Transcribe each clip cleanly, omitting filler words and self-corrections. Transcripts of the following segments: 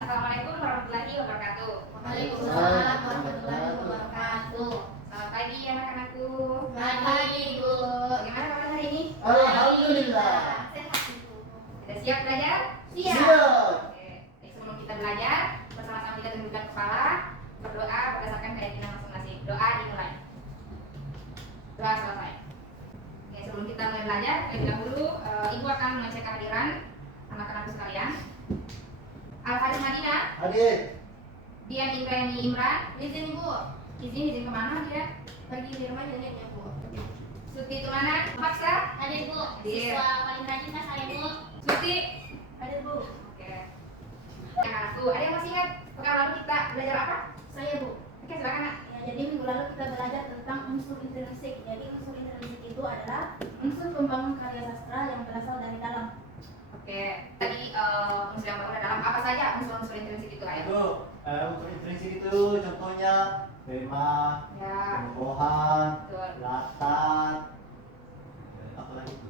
Assalamualaikum warahmatullahi wabarakatuh. Waalaikumsalam warahmatullahi wabarakatuh. Selamat pagi anak-anakku. Selamat pagi, Bu. Bagaimana kabar hari ini? Alhamdulillah. Sehat, Ibu. Sudah siap belajar? Siap. Oke. Jadi sebelum kita belajar, bersama-sama kita tundukkan kepala, berdoa berdasarkan keyakinan masing-masing. Doa dimulai. Doa selesai. Oke, sebelum kita mulai belajar, terlebih dahulu Ibu akan mengecek kehadiran anak-anakku sekalian. Al-Haris Madinah, Hadir. Dian Indrayani Imran, Izin, Bu. izin kemana dia? Bagi di rumah neneknya, Bu. Suti Tumana, Maksa, Hadir, Bu. Hadir. Siswa paling rajin kan saya, Bu. Suti. Hadir, Bu. Oke. Anak-anakku, ada yang masih ingat pekan lalu kita belajar apa? Saya, Bu. Oke, silakan Nak. Ya, jadi minggu lalu kita belajar tentang unsur intrinsik. Jadi unsur intrinsik itu adalah unsur pembangun karya sastra yang berasal dari dalam. Oke, tadi unsur yang baru dalam apa saja unsur-unsur intrinsik itu Kak ya? Itu unsur intrinsik itu contohnya tema, Ya, tokohan, betul. latar, apa lagi itu?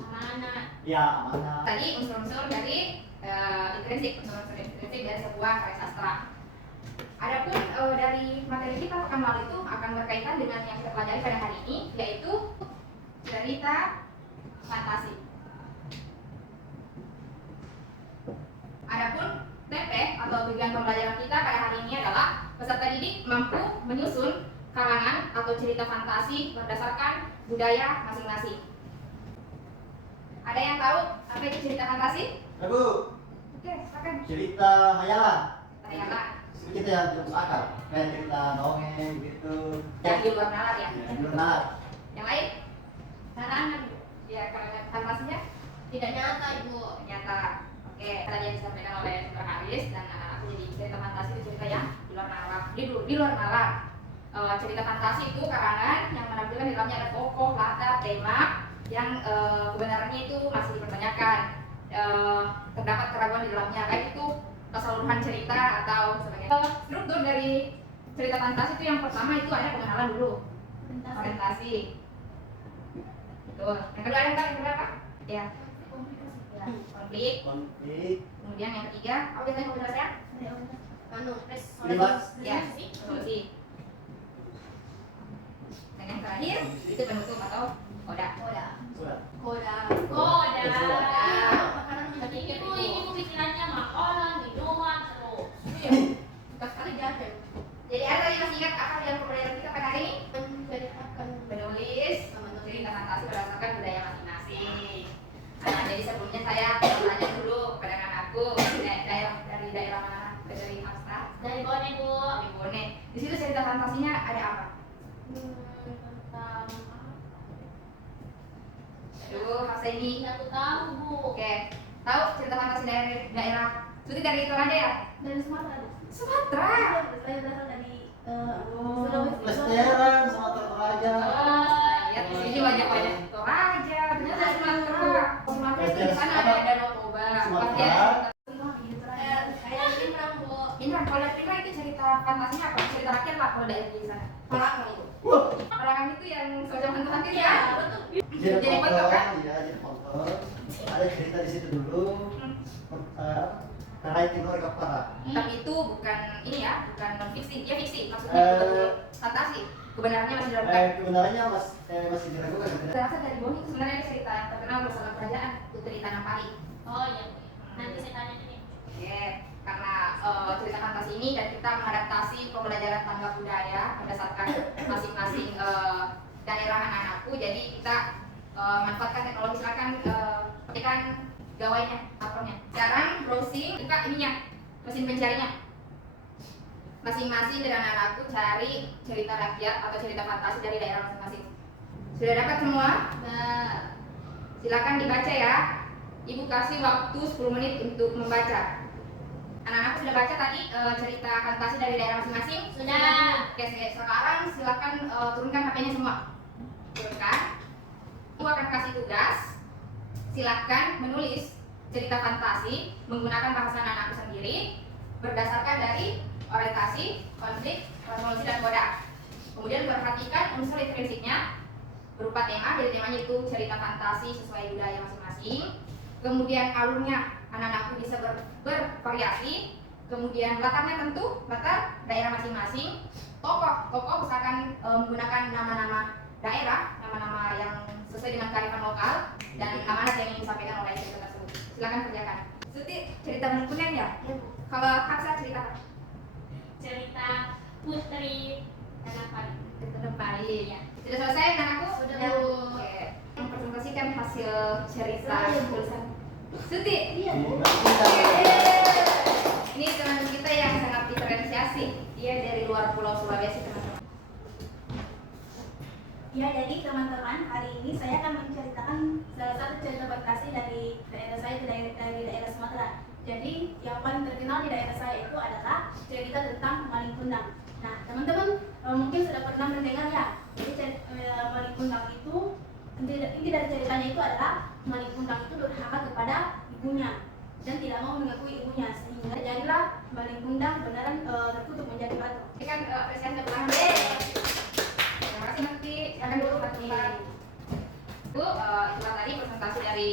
Amanah. Ya, amanah. Tadi unsur-unsur dari unsur-unsur intrinsik dari sebuah karya sastra. Adapun dari materi kita pekan lalu itu akan berkaitan dengan yang kita pelajari pada hari ini, yaitu cerita fantasi. Adapun TP atau tujuan pembelajaran kita pada hari ini adalah peserta didik mampu menyusun karangan atau cerita fantasi berdasarkan budaya masing-masing. Ada yang tahu apa itu cerita fantasi? Bu, Oke, silakan. cerita hayalan. Hayalan. Kita yang tidak masuk akal. Kayak cerita dongeng gitu. Yang di luar nalar ya. Ya, di luar. Yang lain? Karangan, Bu. Ya, karangan fantasinya Tidak nyata, Ibu. ternyata. Oke, tadi yang disampaikan oleh Dr. Haris dan anak-anakku, jadi cerita fantasi itu cerita yang di luar nalar. Di luar nalar. Cerita fantasi itu karangan yang menampilkan di dalamnya ada tokoh, latar, tema yang kebenarannya itu masih dipertanyakan. Terdapat keraguan di dalamnya, baik itu keseluruhan cerita atau sebagainya. Struktur dari cerita fantasi itu yang pertama itu ada pengenalan dulu, orientasi. Betul. Yang kedua ada yang kedua apa? Ya, konflik. Kemudian yang ketiga, apa biasanya komunitas ya? Lima. Ya, solusi. Dan yang terakhir itu penutup atau koda. Sudah. Koda. Koda. Makanan Ini Bu pikirannya makanan, minuman, terus. Suka sekali jajan. Jadi ada yang masih ingat apa yang pembelajaran kita pada hari ini? menceritakan Menulis, membentuk cerita fantasi berdasarkan budaya masing-masing. Nah, jadi sebelumnya saya tanya dulu kepada anakku dari daerah mana? Dari Hafsa, Dari Bone, Bu. dari Bone. Di situ cerita fantasinya ada apa? Tentang Aduh, Hafsa ini. aku tahu, Bu. Oke, tahu cerita fantasi dari daerah Suti dari Toraja ya? dari Sumatera, Bu. Sumatera. Saya berasal dari Oh, Sulawesi. Lesteran, Sumatera Toraja. Ya, di sini banyak-banyak Toraja, ternyata Sumatera. Sumatera itu di sana ada Danau Toba. Sumatera. Saya Imran, Bu. Indra, kalau dari Indra itu cerita fantasinya apa? Cerita rakyat lah kalau dari di sana. Perangan itu. Wah, Perangan itu yang semacam hantu-hantu Iya, ya. betul. Jadi foto kan? Iya, jadi foto. Ada cerita di situ dulu. Karena itu helikopter. Tapi itu bukan ini ya, bukan non fiksi, ya fiksi. Maksudnya betul fantasi. Kebenarannya masih diragukan. Kebenarannya masih diragukan. Berasal dari Boni sebenarnya ada cerita yang terkenal bersama kerajaan Putri Tanah Pari. Oh iya, Bu. Nanti saya tanya nih. Oke, karena cerita fantasi ini dan kita mengadaptasi pembelajaran tangga budaya berdasarkan masing-masing daerah anak-anakku, jadi kita manfaatkan teknologi. Silakan petikan gawainya, apronnya. Sekarang browsing, buka ininya, mesin pencarinya. Masing-masing dari anak-anakku cari cerita rakyat atau cerita fantasi dari daerah masing-masing. Sudah dapat semua? Nah, Silakan dibaca ya. Ibu kasih waktu 10 menit untuk membaca. Anak-anak sudah baca tadi cerita fantasi dari daerah masing-masing? Sudah. Oke, sekarang silakan turunkan HP-nya semua. Turunkan. Ibu akan kasih tugas. Silakan menulis cerita fantasi menggunakan bahasa anakku sendiri berdasarkan dari orientasi, konflik, kosmologi, dan koda. Kemudian perhatikan unsur intrinsiknya berupa tema, jadi temanya itu cerita fantasi sesuai budaya masing-masing. Kemudian alurnya anak-anakku bisa bervariasi, kemudian latarnya tentu latar daerah masing-masing, tokoh misalkan menggunakan nama-nama daerah, nama-nama yang sesuai dengan kearifan lokal dan amanat yang ingin disampaikan oleh cerita tersebut. Silakan kerjakan. Suti, cerita Mengkunen ya? Ya, Bu. Kalau Hafsah cerita apa? Cerita Putri Tanapari. Tenepari ya. Sudah selesai anakku? Sudah, Ya. Bu. Oke. Mempresentasikan hasil cerita Sudah, Bu. tulisan. Suti. Iya, Bu. Ini teman kita yang sangat diferensiasi. Dia dari luar Pulau Sulawesi, teman-teman. Ya, jadi teman-teman, hari ini saya akan menceritakan salah satu cerita prestasi dari daerah saya, dari daerah Sumatera. Jadi, yang paling terkenal di daerah saya itu adalah cerita tentang Maling Kundang. Nah, teman-teman mungkin sudah pernah mendengar ya. Jadi, Maling Kundang itu, inti dari ceritanya itu adalah Maling Kundang itu durhaka kepada ibunya dan tidak mau mengakui ibunya, sehingga jadilah Maling Kundang beneran terkutuk menjadi batu. Ini kan apresiasi tepuk Terima kasih Nanti. Silakan dulu Nanti. Bu, itulah tadi presentasi dari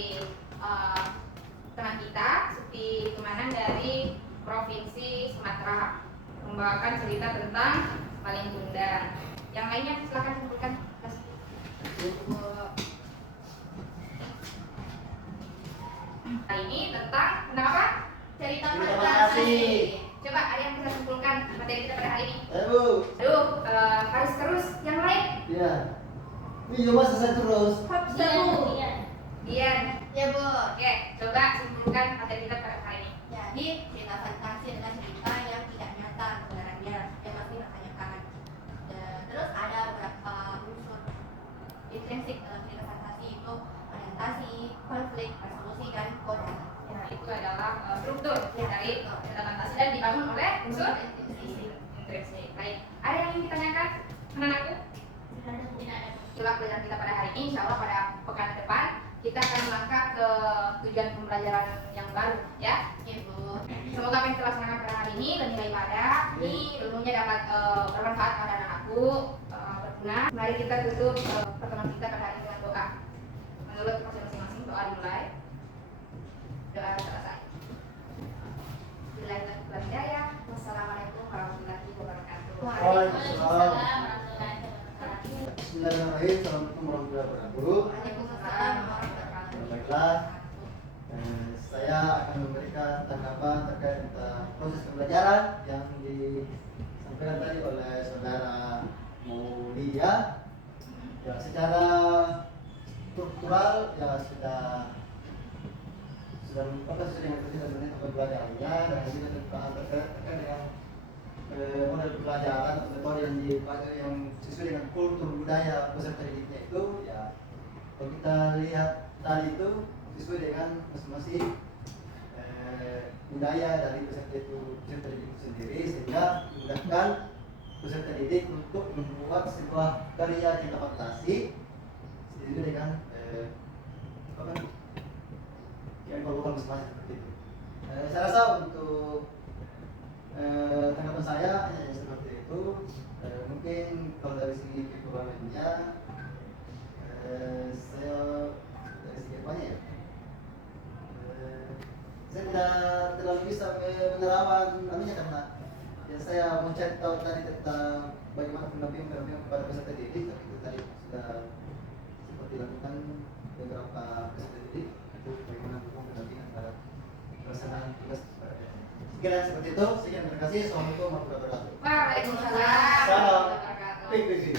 teman kita, Suti Tumanan dari Provinsi Sumatera, membawakan cerita tentang Maling Kundang. Yang lainnya silakan kumpulkan. Hari ini tentang apa? Cerita prestasi. Coba ada yang bisa kumpulkan materi kita pada hari ini. Bu. Aduh, harus terus. Yang lain? Iya. Ini cuma selesai terus. Hafsah, Bu. Iya. Dian. Ya, Bu. Oke, coba simpulkan materi kita pada hari ini. Jadi, cerita fantasi adalah cerita yang tidak nyata kebenarannya, yang masih rasanya kangen. Terus ada beberapa unsur intrinsik dalam cerita fantasi, itu orientasi, konflik, resolusi, dan kode. Nah, itu adalah struktur dari cerita fantasi dan dibangun oleh unsur intrinsik. Baik, ada yang ingin ditanyakan anak-anakku? Tidak ada. Itulah pelajaran kita pada hari ini. Insya Allah pada pekan depan kita akan melangkah ke tujuan pembelajaran yang baru, ya. Ya, Bu. Semoga apa yang kita laksanakan pada hari ini bernilai ibadah. Ini ilmunya dapat bermanfaat pada anak-anakku, berguna. Mari kita tutup pertemuan kita pada hari ini dengan doa. Menurut proses masing-masing, doa dimulai. Doa selesai. Bismillahirrahmanirrahim. Wassalamualaikum warahmatullahi wabarakatuh. Waalaikumsalam warahmatullahi wabarakatuh. Bismillahirrahmanirrahim. Assalamualaikum warahmatullahi wabarakatuh. Waalaikumsalam warahmatullahi Baiklah, saya akan memberikan tanggapan terkait tentang proses pembelajaran yang disampaikan tadi oleh saudara Maulidia. Ya, secara struktural ya sudah dengan menit pembelajarannya dan juga terkait dengan model pembelajaran atau metode yang dipakai yang sesuai dengan kultur budaya peserta didiknya itu ya. Kalau kita lihat tadi itu sesuai dengan masing-masing budaya dari peserta didik sendiri, sehingga memudahkan peserta didik untuk membuat sebuah karya cerita fantasi sesuai dengan kelompok masing-masing seperti itu. Saya rasa untuk tanggapan saya hanya seperti itu. Mungkin kalau dari segi kekurangannya saya dari segi apanya ya, saya tidak terlalu bisa menerapkan namanya karena ya saya mencari tahu tadi tentang bagaimana pendampingan kepada peserta didik, tapi itu tadi sudah seperti dilakukan beberapa peserta didik itu bagaimana pendampingan terhadap pelaksanaan tugas. Sekiranya seperti itu, sekian terima kasih. Assalamualaikum warahmatullahi wabarakatuh. Waalaikumsalam Salam. warahmatullahi wabarakatuh. Inklusi.